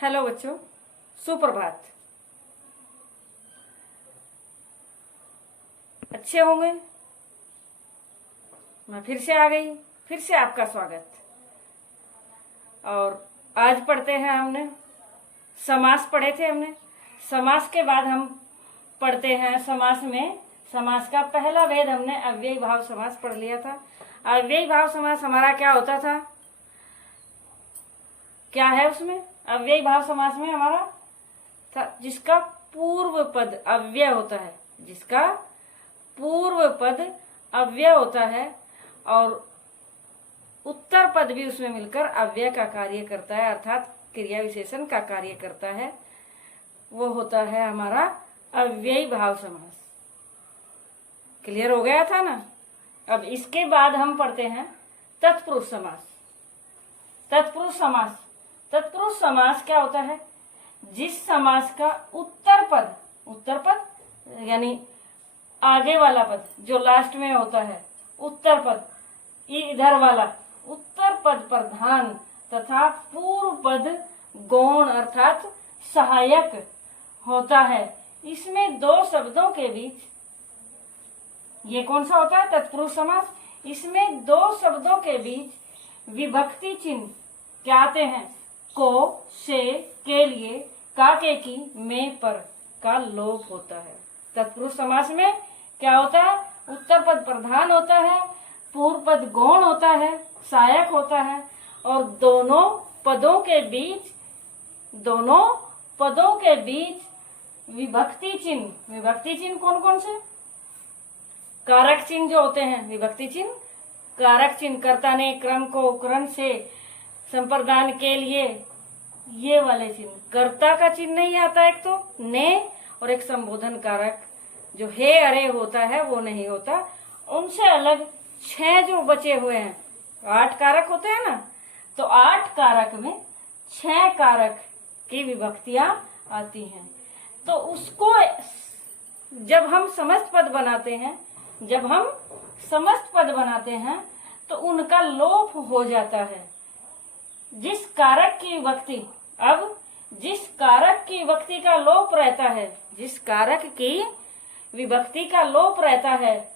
Hello बच्चों, सुप्रभात। अच्छे होंगे। मैं फिर से आ गई, फिर से आपका स्वागत। और आज पढ़ते हैं हमने समास पढ़े थे हमने। समास के बाद हम पढ़ते हैं समास में समास का पहला भेद हमने अव्ययी भाव समास पढ़ लिया था। अव्ययी भाव समास हमारा क्या होता था, क्या है उसमें? अव्ययी भाव समास में हमारा था जिसका पूर्व पद अव्यय होता है, जिसका पूर्व पद अव्यय होता है और उत्तर पद भी उसमें मिलकर अव्यय का कार्य करता है, अर्थात क्रिया विशेषण का कार्य करता है। वो होता है हमारा अव्ययी भाव समास। क्लियर हो गया था ना? अब इसके बाद हम पढ़ते हैं तत्पुरुष समास। तत्पुरुष समास, तत्पुरुष समास क्या होता है? जिस समास का उत्तर पद यानी आगे वाला पद जो लास्ट में होता है, उत्तर पद इधर वाला उत्तर पद प्रधान तथा पूर्व पद गौण अर्थात सहायक होता है। इसमें दो शब्दों के बीच, ये कौन सा होता है? तत्पुरुष समास। इसमें दो शब्दों के बीच विभक्ति चिन्ह क्या आते हैं? को, से, के लिए, का, के, की, में, पर का लोप होता है। तत्पुरुष समास में क्या होता है? उत्तर पद प्रधान होता है, पूर्व पद गौण होता है, सहायक होता है और दोनों पदों के बीच विभक्ति चिन्ह कौन कौन से? कारक चिन्ह जो होते हैं, विभक्ति चिन्ह, कारक चिन्ह, कर्ता ने क्रम को करण से संप्रदान के लिए, ये वाले चिन्ह। कर्ता का चिन्ह नहीं आता, एक तो ने और एक संबोधन कारक जो हे अरे होता है वो नहीं होता। उनसे अलग 6 जो बचे हुए हैं, 8 कारक होते हैं ना, तो 8 कारक में 6 कारक की विभक्तियां आती हैं। तो उसको जब हम समस्त पद बनाते हैं तो उनका लोप हो जाता है। जिस कारक की विभक्ति का लोप रहता है, जिस कारक की विभक्ति का लोप रहता है,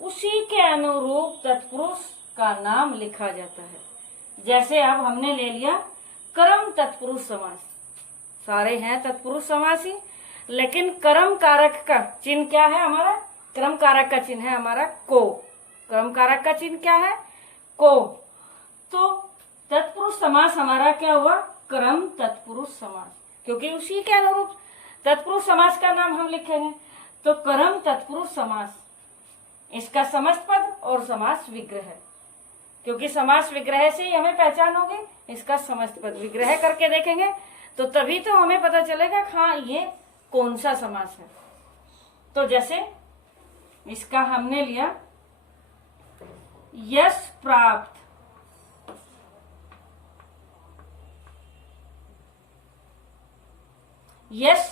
उसी के अनुरूप तत्पुरुष का नाम लिखा जाता है। जैसे अब हमने ले लिया कर्म तत्पुरुष समास। सारे हैं तत्पुरुष समास ही, लेकिन कर्म कारक का चिन्ह क्या है हमारा? कर्म कारक का चिन्ह है हमारा को। कर्म कारक का चिन्ह क्या है? को। तो तत्पुरुष समास हमारा क्या हुआ? कर्म तत्पुरुष समास, क्योंकि उसी के अनुरूप तत्पुरुष समास का नाम हम लिखेंगे। तो कर्म तत्पुरुष समास, इसका समस्त पद और समास विग्रह है, क्योंकि समास विग्रह से ही हमें पहचान होगी। इसका समस्त पद विग्रह करके देखेंगे तो तभी तो हमें पता चलेगा हाँ ये कौन सा समास है। तो जैसे इसका हमने लिया यश प्राप्त, यश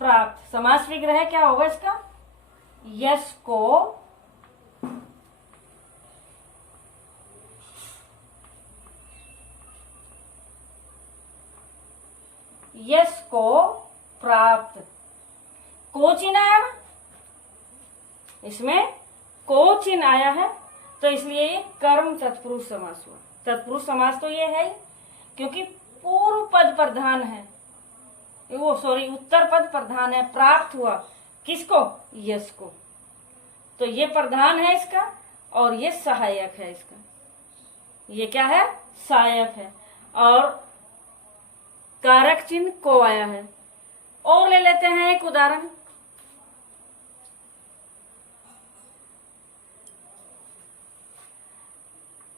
प्राप्त समास विग्रह क्या होगा इसका? यश को प्राप्त। को चिन्ह आया ना, इसमें को चिन्ह आया है, तो इसलिए ये कर्म तत्पुरुष समास हुआ। तत्पुरुष समास तो ये है ही, क्योंकि पूर्व पद प्रधान है, उत्तर पद प्रधान है। प्राप्त हुआ किसको? यश को। तो ये प्रधान है इसका और ये सहायक है इसका। ये क्या है? सहायक है और कारक चिन्ह को आया है। और ले लेते हैं एक उदाहरण।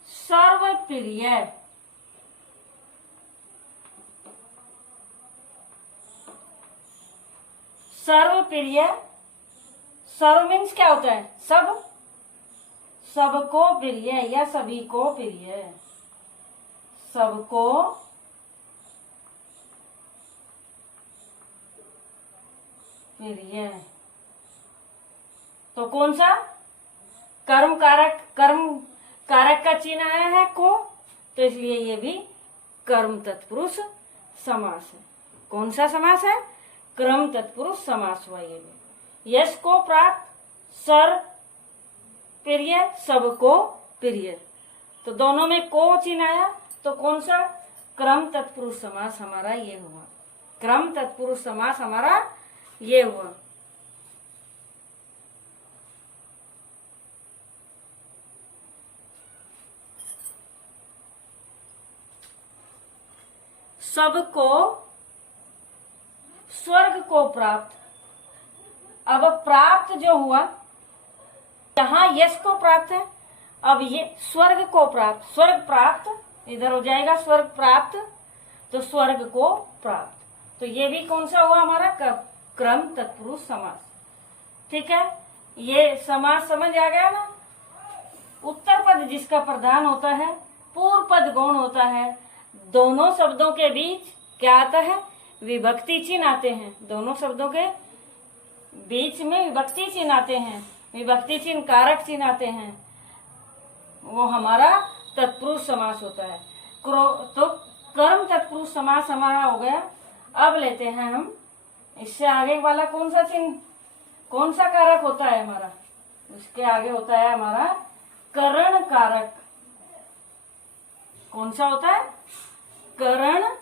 सर्वप्रिय, सर्वप्रिय, सर्व मीन्स क्या होता है? सब, सबको प्रिय या सभी को प्रिय, सबको प्रिय। तो कौन सा? कर्म कारक का चिन्ह आया है को, तो इसलिए ये भी कर्म तत्पुरुष समास है। कौन सा समास है? क्रम तत्पुरुष समास हुआ ये भी। यश को प्राप्त, सर प्रिय, सबको प्रिय, तो दोनों में को चिन्ह आया, तो कौन सा? क्रम तत्पुरुष समास हमारा ये हुआ। क्रम तत्पुरुष समास हमारा ये हुआ। सबको, स्वर्ग को प्राप्त। अब प्राप्त जो हुआ, यहाँ यश को प्राप्त है, अब ये स्वर्ग को प्राप्त, स्वर्ग प्राप्त इधर हो जाएगा, स्वर्ग प्राप्त, तो स्वर्ग को प्राप्त, तो ये भी कौन सा हुआ हमारा? क्रम तत्पुरुष समास। ठीक है, ये समास समझ आ गया ना। उत्तर पद जिसका प्रधान होता है, पूर्व पद गौण होता है, दोनों शब्दों के बीच क्या आता है? विभक्ति चिन्ह आते हैं। दोनों शब्दों के बीच में विभक्ति चिन्ह आते हैं, विभक्ति चिन्ह कारक चिन्ह आते हैं, वो हमारा तत्पुरुष समास होता है। तो कर्म तत्पुरुष समास हमारा हो गया। अब लेते हैं हम इससे आगे वाला कौन सा चिन्ह, कौन सा कारक होता है हमारा? उसके आगे होता है हमारा करण कारक। कौन सा होता है? करण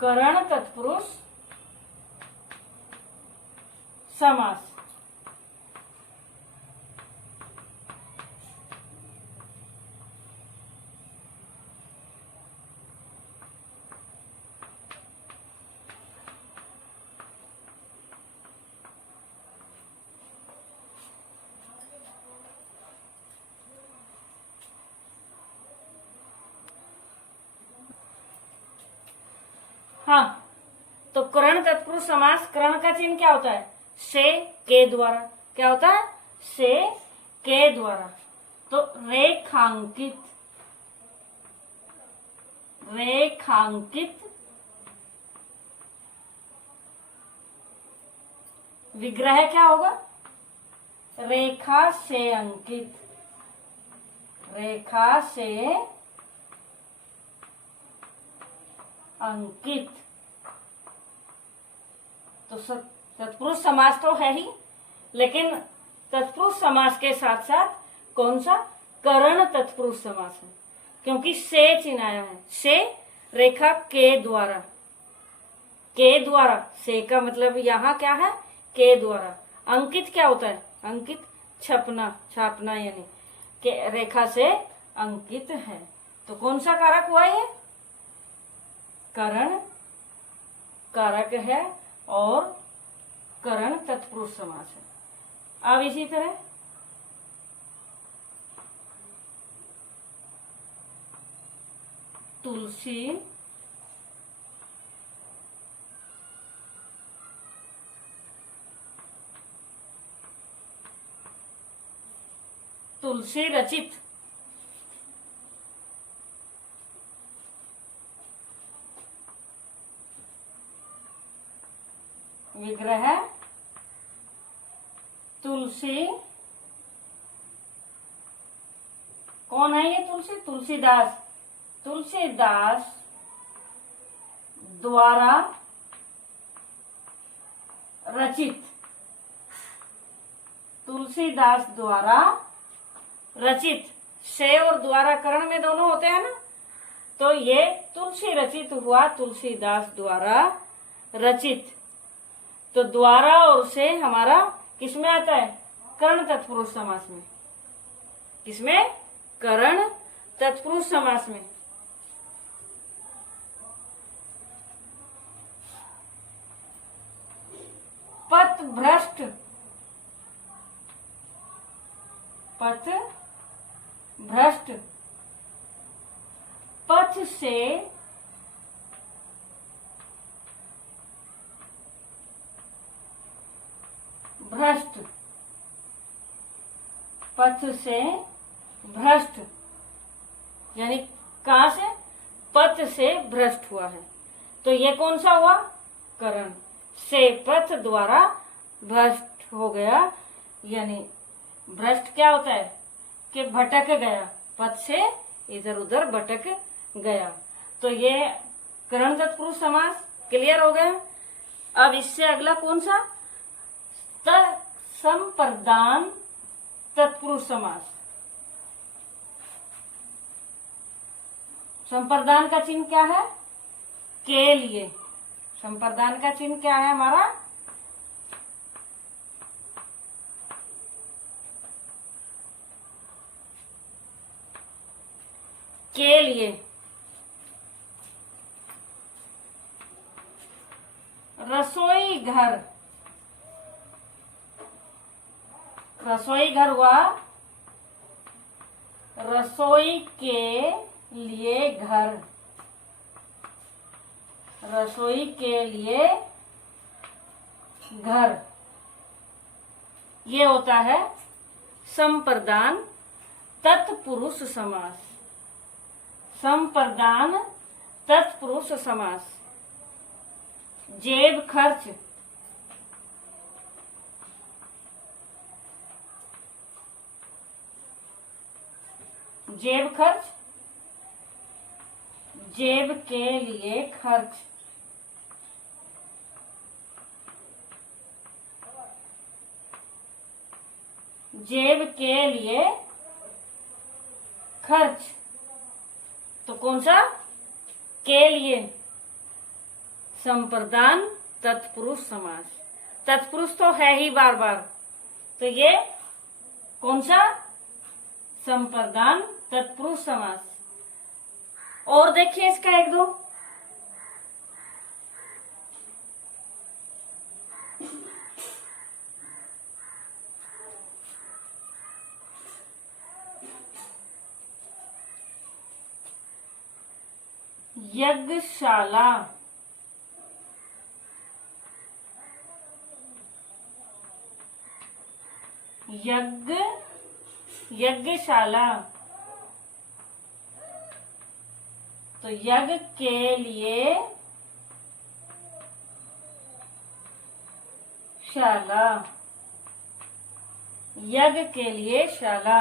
करण तत्पुरुष समास। हाँ, तो करण तत्पुरुष समास, करण का चिन्ह क्या होता है? से, के द्वारा। क्या होता है? से, के द्वारा। तो रेखांकित, रेखांकित, विग्रह क्या होगा? रेखा से अंकित, रेखा से अंकित। तो तत्पुरुष समास तो है ही, लेकिन तत्पुरुष समास के साथ साथ कौन सा? करण तत्पुरुष समास है, क्योंकि से चिन्ह आया है। से रेखा के द्वारा, के द्वारा, से का मतलब यहाँ क्या है? के द्वारा। अंकित क्या होता है? अंकित छपना, छापना, यानी के रेखा से अंकित है। तो कौन सा कारक हुआ ये? करण कारक है और करण तत्पुरुष समास है। अब इसी तरह तुलसी, तुलसी रचित, विग्रह तुलसी। कौन है ये तुलसी? तुलसीदास, तुलसीदास द्वारा रचित, तुलसीदास द्वारा रचित। से और द्वारा करण में दोनों होते हैं ना, तो ये तुलसी रचित हुआ, तुलसीदास द्वारा रचित। तो द्वारा और से हमारा किसमें आता है? करण तत्पुरुष समास में। किसमें? करण तत्पुरुष समास में। पथ भ्रष्ट, पथ भ्रष्ट, पथ से भ्रष्ट, पथ से भ्रष्ट, यानी कहां से? पथ से भ्रष्ट हुआ है। तो ये कौन सा हुआ? करण से पथ द्वारा भ्रष्ट हो गया। यानी भ्रष्ट क्या होता है कि भटक गया, पथ से इधर उधर भटक गया। तो ये करण तत्पुरुष समास क्लियर हो गया। अब इससे अगला कौन सा, संप्रदान तत्पुरुष समास। संप्रदान का चिन्ह क्या है, के लिए। संप्रदान का चिन्ह क्या है हमारा, के लिए। रसोई घर, रसोई घर हुआ रसोई के लिए घर, रसोई के लिए घर। ये होता है संप्रदान तत्पुरुष समास। संप्रदान तत्पुरुष समास। जेब खर्च, जेब खर्च, जेब के लिए खर्च। जेब के लिए खर्च, तो कौन सा, के लिए। संप्रदान तत्पुरुष समास। तत्पुरुष तो है ही बार बार, तो ये कौन सा, संप्रदान तत्पुरुष समास। और देखिए इसका एक दो, यज्ञशाला, यज्ञशाला, तो यज्ञ के लिए शाला, यज्ञ के लिए शाला।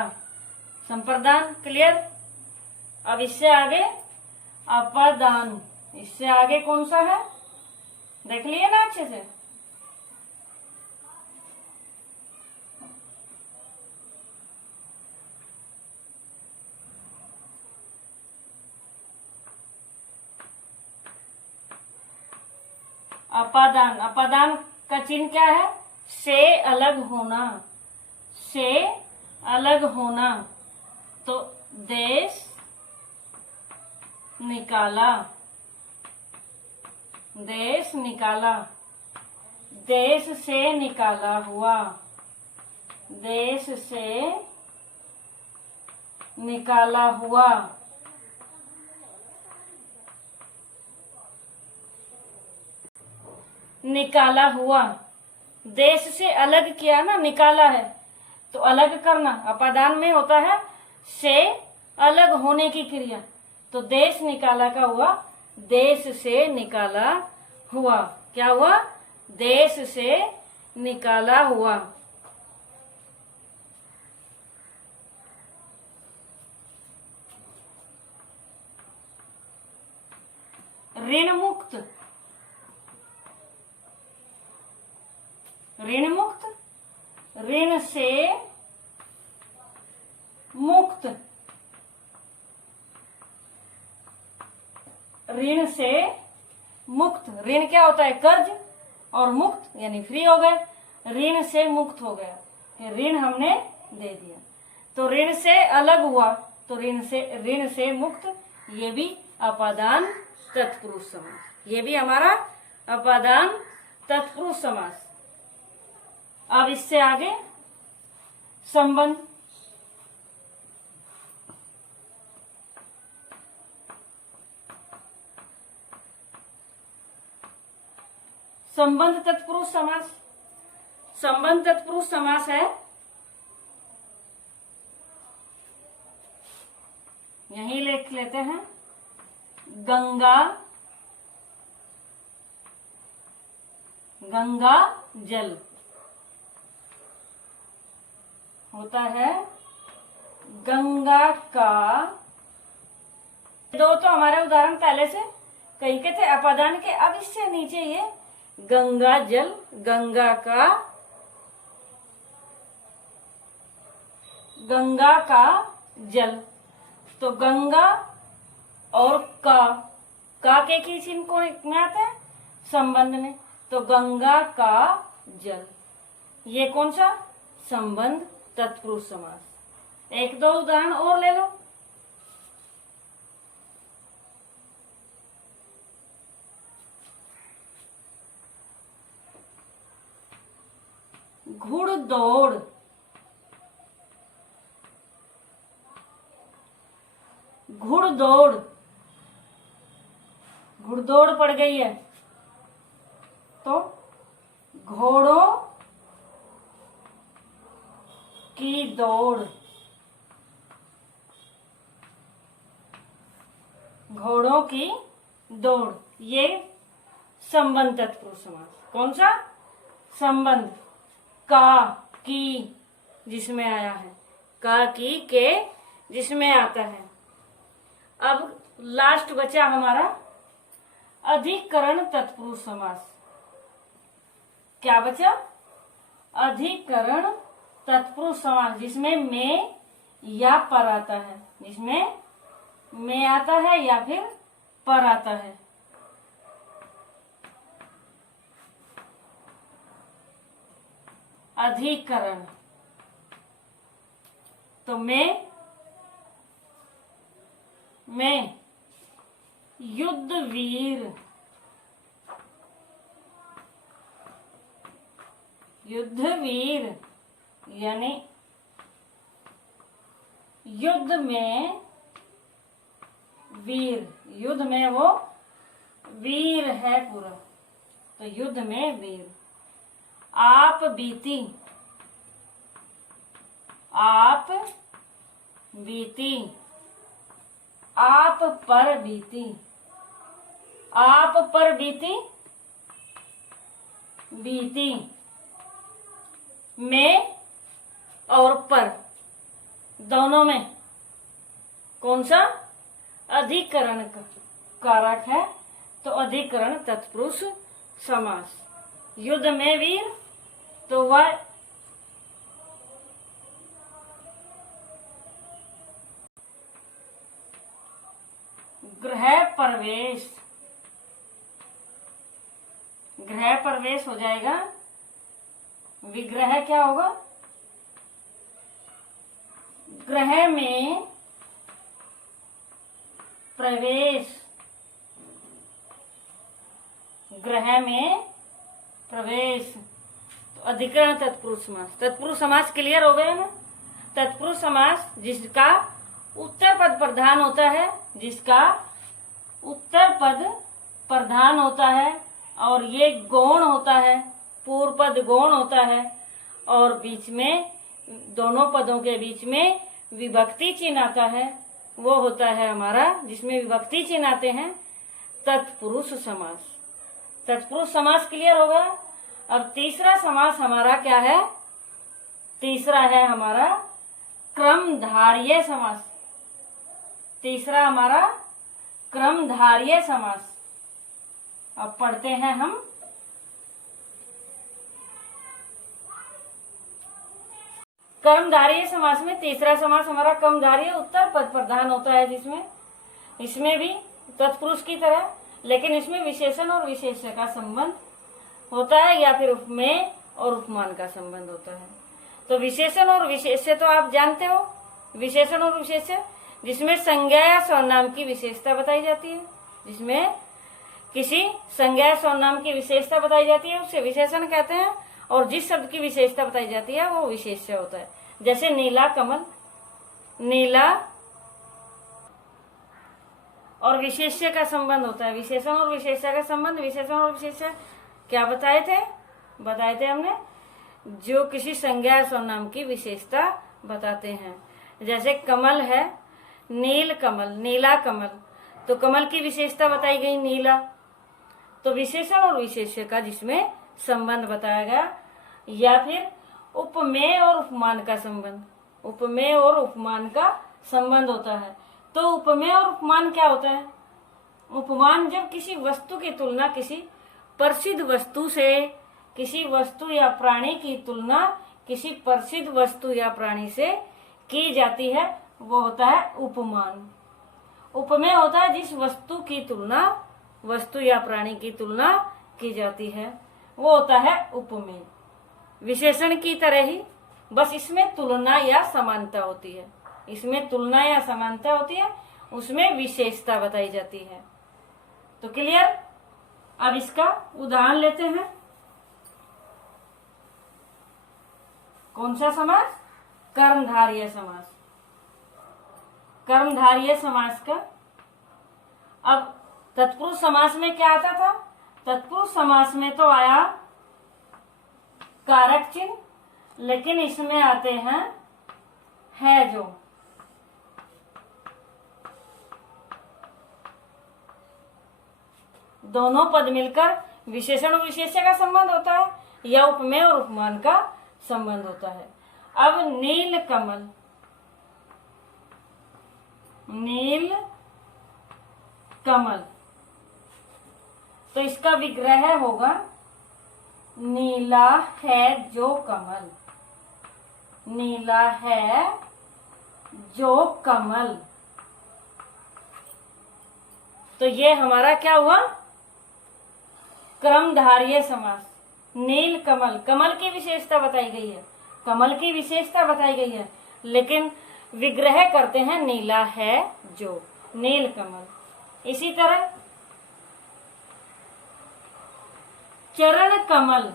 संप्रदान क्लियर। अब इससे आगे अपादान, इससे आगे कौन सा है, देख लिए ना अच्छे से। अपादान, अपादान का चिन्ह क्या है, से अलग होना, से अलग होना। तो देश निकाला, देश निकाला, देश से निकाला हुआ, देश से निकाला हुआ। निकाला हुआ, देश से अलग किया ना, निकाला है तो अलग करना। अपादान में होता है से अलग होने की क्रिया, तो देश निकाला का हुआ देश से निकाला हुआ। क्या हुआ, देश से निकाला हुआ। ऋण मुक्त, ऋण मुक्त, ऋण से मुक्त, ऋण से मुक्त। ऋण क्या होता है, कर्ज, और मुक्त यानी फ्री हो गए, ऋण से मुक्त हो गया, ऋण हमने दे दिया तो ऋण से अलग हुआ, तो ऋण से मुक्त। ये भी अपादान तत्पुरुष समास, ये भी हमारा अपादान तत्पुरुष समास। अब इससे आगे संबंध, संबंध तत्पुरुष समास। संबंध तत्पुरुष समास है, यही लिख लेते हैं, गंगा गंगा जल होता है गंगा का। दो तो हमारे उदाहरण पहले से कहीं के थे अपादान के, अब इससे नीचे ये गंगा जल, गंगा का जल। तो गंगा और का के किस इनको में आता है संबंध में, तो गंगा का जल, ये कौन सा संबंध तत्पुरुष समास। एक दो उदाहरण और ले लो। घुड़दौड़, घुड़दौड़, घुड़दौड़ पड़ गई है तो घोड़ों की दौड़, घोड़ों की दौड़, ये संबंध तत्पुरुष समास। कौन सा संबंध, का की जिसमें आया है, का की के जिसमें आता है। अब लास्ट बचा हमारा अधिकरण तत्पुरुष समास। क्या बचा, अधिकरण तत्पुरुष समास, जिसमें में या पर आता है, जिसमें में आता है या फिर पर आता है। अधिकरण तो में युद्धवीर, युद्धवीर यानी युद्ध में वीर, युद्ध में वो वीर है पूरा, तो युद्ध में वीर। आप बीती, आप बीती, आप पर बीती, आप पर बीती, बीती। में और पर दोनों में कौन सा अधिकरण का कारक है, तो अधिकरण तत्पुरुष समास। युद्ध में वीर तो वह गृह प्रवेश, गृह प्रवेश हो जाएगा। विग्रह क्या होगा, गृह में प्रवेश, गृह में प्रवेश। तो अधिकरण तत्पुरुष समास, तत्पुरुष समास क्लियर हो गया ना। तत्पुरुष समास जिसका उत्तर पद प्रधान होता है, जिसका उत्तर पद प्रधान होता है और ये गौण होता है, पूर्व पद गौण होता है और बीच में दोनों पदों के बीच में विभक्ति चिन्ह आता है, वो होता है हमारा जिसमें विभक्ति चिन्ह आते हैं तत्पुरुष समास। तत्पुरुष समास क्लियर होगा। अब तीसरा समास हमारा क्या है, तीसरा है हमारा क्रमधारय समास। तीसरा हमारा क्रमधारय समास। अब पढ़ते हैं हम। कर्मधारय समास में तीसरा समास हमारा कर्मधारय उत्तर पद प्रधान होता है, जिसमें इसमें भी तत्पुरुष की तरह, लेकिन इसमें विशेषण और विशेष्य का संबंध होता है या फिर उपमेय और उपमान का संबंध होता है। तो विशेषण और विशेष्य तो आप जानते हो, विशेषण और विशेष्य जिसमें संज्ञा या सर्वनाम की विशेषता बताई जाती है, जिसमें किसी संज्ञा या सर्वनाम की विशेषता बताई जाती है उसे विशेषण कहते हैं, और जिस शब्द की विशेषता बताई जाती है वो विशेष्य होता है। जैसे नीला कमल, नीला और विशेष्य का संबंध होता है, विशेषण और विशेष्य का संबंध। विशेषण और विशेष्य क्या बताए थे हमने, जो किसी संज्ञा या सर्वनाम की विशेषता बताते हैं। जैसे कमल है, नील कमल, नीला कमल, तो कमल की विशेषता बताई गई नीला। तो विशेषण और विशेष्य का जिसमें संबंध बताया गया, या फिर उपमेय और उपमान का संबंध। उपमेय और उपमान का संबंध होता है। तो उपमेय और उपमान क्या होता है? उपमान जब किसी वस्तु की तुलना किसी प्रसिद्ध वस्तु से, किसी वस्तु या प्राणी की तुलना किसी प्रसिद्ध वस्तु या प्राणी से की जाती है, वो होता है उपमान। उपमेय होता है जिस वस्तु की तुलना, वस्तु या प्राणी की तुलना की जाती है, वो होता है उपमेय। विशेषण की तरह ही, बस इसमें तुलना या समानता होती है। इसमें तुलना या समानता होती है, उसमें विशेषता बताई जाती है। तो क्लियर? अब इसका उदाहरण लेते हैं। कौन सा समास? कर्मधारय समास। कर्मधारय समास का अब तत्पुरुष समास में क्या आता था? तत्पुरुष समास में तो आया कारक चिन्ह, लेकिन इसमें आते हैं है जो। दोनों पद मिलकर विशेषण और विशेष्य का संबंध होता है, या उपमेय और उपमान का संबंध होता है। अब नील कमल, नील कमल, तो इसका विग्रह होगा नीला है जो कमल। नीला है जो कमल। तो ये हमारा क्या हुआ? क्रमधारय समास। नील कमल, कमल की विशेषता बताई गई है, कमल की विशेषता बताई गई है, लेकिन विग्रह करते हैं नीला है जो, नील कमल। इसी तरह चरण कमल,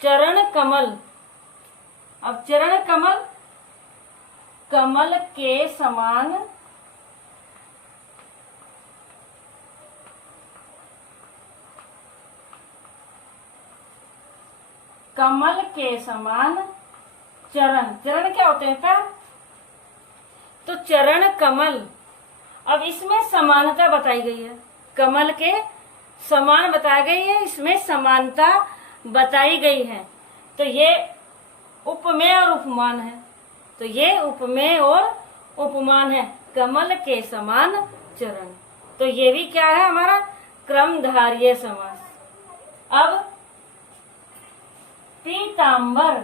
चरण कमल। अब चरण कमल, कमल के समान, कमल के समान चरण। चरण क्या होते हैं? पैर। तो चरण कमल, अब इसमें समानता बताई गई है, कमल के समान बताई गई है, इसमें समानता बताई गई है। तो ये उपमेय और उपमान है। तो ये उपमेय और उपमान है, कमल के समान चरण। तो ये भी क्या है हमारा? क्रमधारय समास। अब पीतांबर,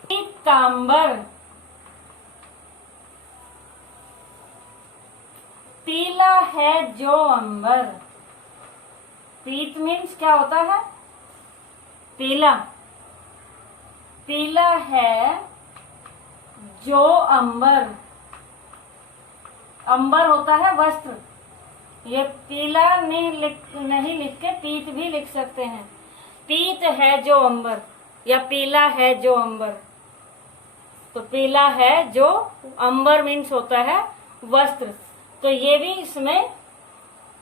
पीतांबर, पीला है जो अंबर। पीत मीन्स क्या होता है? पीला। पीला है जो अंबर। अंबर होता है वस्त्र। ये पीला नहीं लिख के पीत भी लिख सकते हैं। पीत है जो अंबर या पीला है जो अंबर। तो पीला है जो अंबर मीन्स होता है वस्त्र। तो ये भी इसमें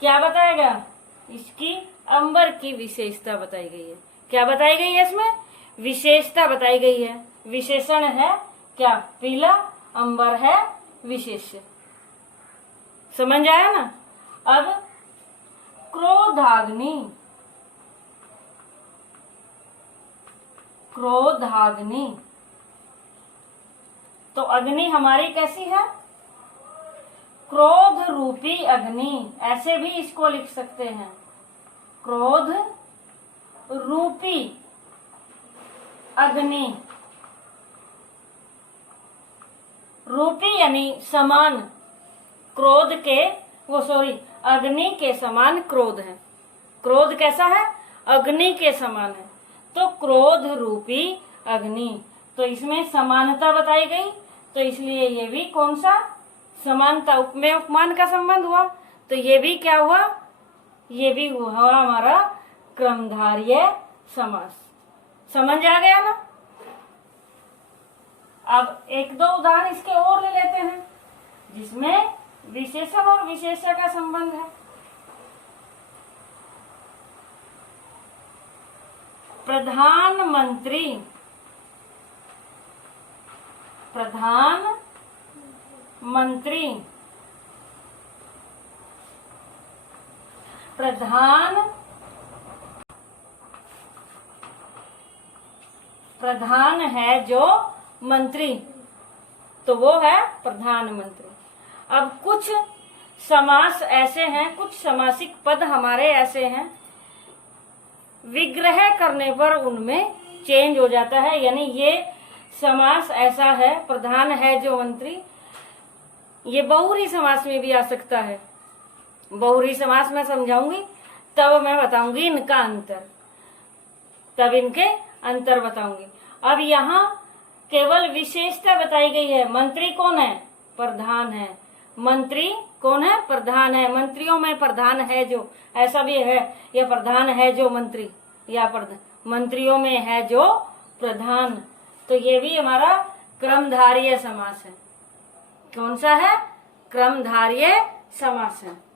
क्या बताएगा? इसकी अंबर की विशेषता बताई गई है। क्या बताई गई है? इसमें विशेषता बताई गई है। विशेषण है क्या? पीला, अंबर है विशेष्य। समझ आया ना? अब क्रोधाग्नि, क्रोधाग्नि, तो अग्नि हमारी कैसी है? क्रोध रूपी अग्नि, ऐसे भी इसको लिख सकते हैं, क्रोध रूपी अग्नि। रूपी यानी समान, क्रोध के अग्नि के समान क्रोध है। क्रोध कैसा है? अग्नि के समान है। तो क्रोध रूपी अग्नि, तो इसमें समानता बताई गई, तो इसलिए ये भी कौन सा? समानता, उपमेय उपमान का संबंध हुआ। तो ये भी क्या हुआ? ये भी हुआ हमारा क्रमधारय समास। समझ आ गया ना? अब एक दो उदाहरण इसके और ले लेते हैं जिसमें विशेषण और विशेष्य का संबंध है। प्रधानमंत्री, प्रधानमंत्री, प्रधान है जो मंत्री, तो वो है प्रधानमंत्री। अब कुछ समास ऐसे हैं, कुछ समासिक पद हमारे ऐसे हैं, विग्रह करने पर उनमें चेंज हो जाता है। यानी ये समास ऐसा है, प्रधान है जो मंत्री, ये बहुरी समास में भी आ सकता है। बहुरी समास में समझाऊंगी, तब मैं बताऊंगी इनका अंतर, तब इनके अंतर बताऊंगी। अब यहाँ केवल विशेषता बताई गई है। मंत्री कौन है? प्रधान है। मंत्री कौन है? प्रधान है। मंत्रियों में प्रधान है जो, ऐसा भी है, या प्रधान है जो मंत्री, या मंत्रियों में है जो प्रधान। तो ये भी हमारा क्रमधारीय समास है। कौन सा है? क्रमधारीय समास है।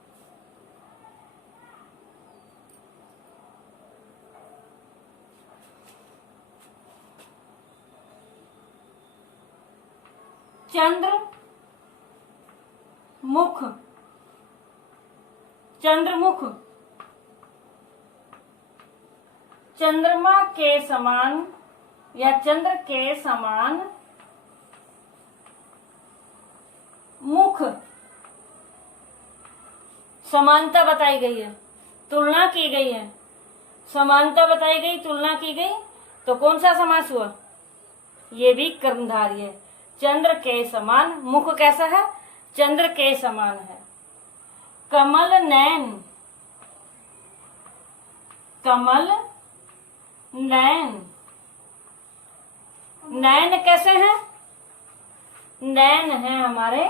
चंद्रमुख, चंद्रमुख, चंद्रमा के समान या चंद्र के समान मुख, समानता बताई गई है, तुलना की गई है। समानता बताई गई, तुलना की गई, तो कौन सा समास हुआ? ये भी कर्मधारय है। चंद्र के समान, मुख कैसा है? चंद्र के समान है। कमल नैन, कमल नैन, नैन कैसे हैं? नैन है हमारे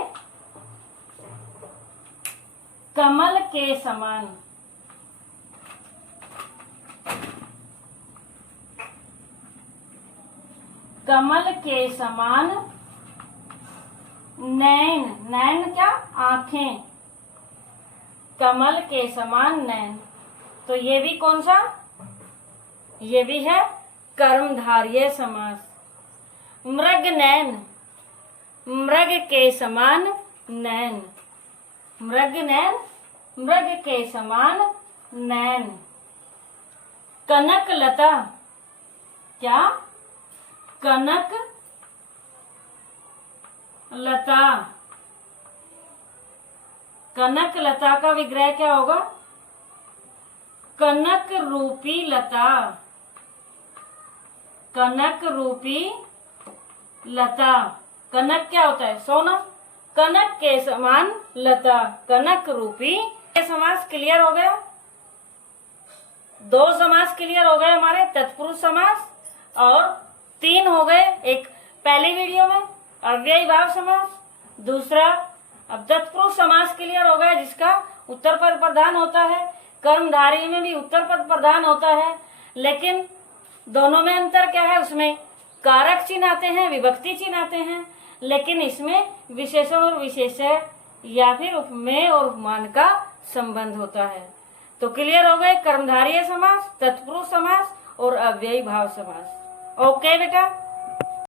कमल के समान। कमल के समान नैन, नैन क्या? आंखें, कमल के समान नैन। तो ये भी कौन सा? ये भी है कर्मधारय समास। मृग नैन, मृग के समान नैन, मृग नैन, मृग के समान नैन। कनक लता, क्या? कनक लता, कनक लता का विग्रह क्या होगा? कनक रूपी लता, कनक रूपी लता। कनक क्या होता है? सोना। कनक के समान लता, कनक रूपी। ये समास क्लियर हो गया। दो समास क्लियर हो गए हमारे, तत्पुरुष समास, और 3 हो गए एक पहली वीडियो में, अव्ययी भाव समास। दूसरा अब तत्पुरुष समास क्लियर हो गया, जिसका उत्तर पद प्रधान होता है। कर्मधारय में भी उत्तर पद प्रधान होता है, लेकिन दोनों में अंतर क्या है? उसमें कारक चिन्ह आते हैं, विभक्ति चिन्ह आते हैं, लेकिन इसमें विशेषण और विशेष्य या फिर उपमेय और उपमान का संबंध होता है। तो क्लियर हो गए कर्मधारय समास, तत्पुरुष समास और अव्ययी भाव समास। ओके बेटा।